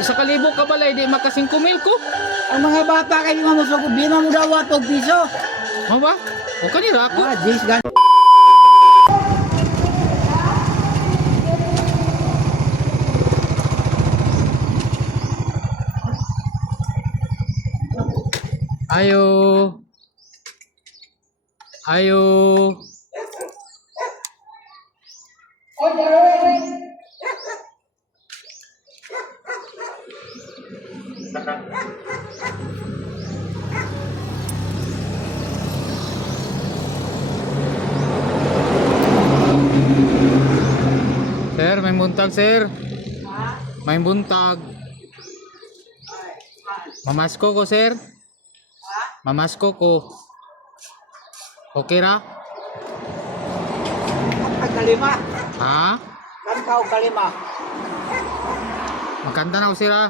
isa ka libo ka balay, di maka 5,000 ko. Ang mga bata kay di mamusugod, di mo daw atog piso. Mo ba? O kanira ako. Ah, jeez, gan. Ayo. Ayo. Sir, may buntag, sir. May buntag. Mamasko ko, sir. Mamasko ko. Okay ra? Ang kalima. Ha? Kankaw kalima. Magkanta na ko, sir, ha?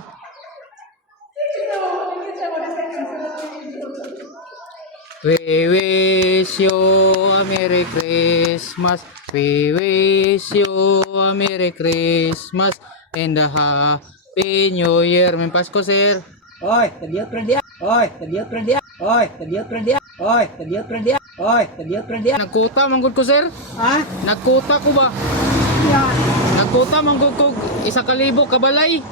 We wish you a Merry Christmas. We wish you a Merry Christmas and a Happy New Year. May Pasko, sir. Oy, kadiyot prendiya. Oy, kadiyot prendiya. Oy, kadiyot prendiya. Oy, kadiyot prendiya. Oy, kadiyot prendiya. Nagkuta manggod ko, sir. Ha? Nagkuta ko ba? Yan. Nagkuta manggod ko 1,000 ka balay.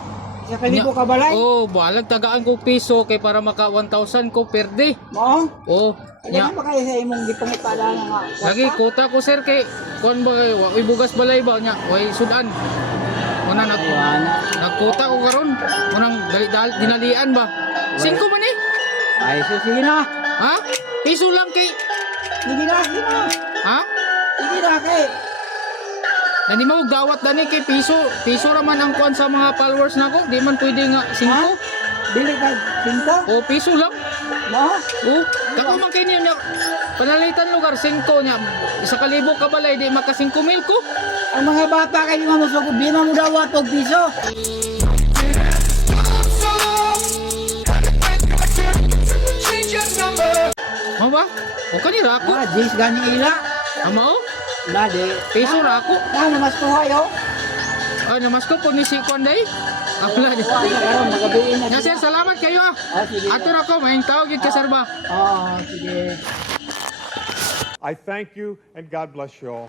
Sa kalibo ka balay? Oh, balag tagaan ko piso kay para maka 1,000 ko per day. Mo? Oh, Nya nya. pa kayo sa imong gipangitala nga. Lagi kuta ko, sir, kay kon ba way bugas balay ba nya? Way sudan. Una nagkuta ko karon. Unang dinalian ba? 5 man eh. Ay, so sige na. Ha? Piso lang kay. Sige na, sige na. Ha? Sige na kay. Nani mo dawat dani kay piso. Piso raman ang kuan sa mga followers nako. Di man pwede nga 5. Dili ka sinto? O piso lang. Mo? Oh, kako man kay niya panalitan lugar 5 nya. 1,000 ka balay di maka 5,000 ko. Ang mga bata kay di mamusugod, di mo daw atog piso. Mo ba? O kanira ako. Ah, jeez, gani ila. Ama o? Dade. Piso ra ako. Na mas tuhayo. Ah, namas ko po ni si Kwanday. Apla di. Wa sa karon magabiin na. Ya sir, salamat kayo ah. Ah, sige. Atur ako, maing tawag yun ka sir ba? Ah, sige. I thank you and God bless you all.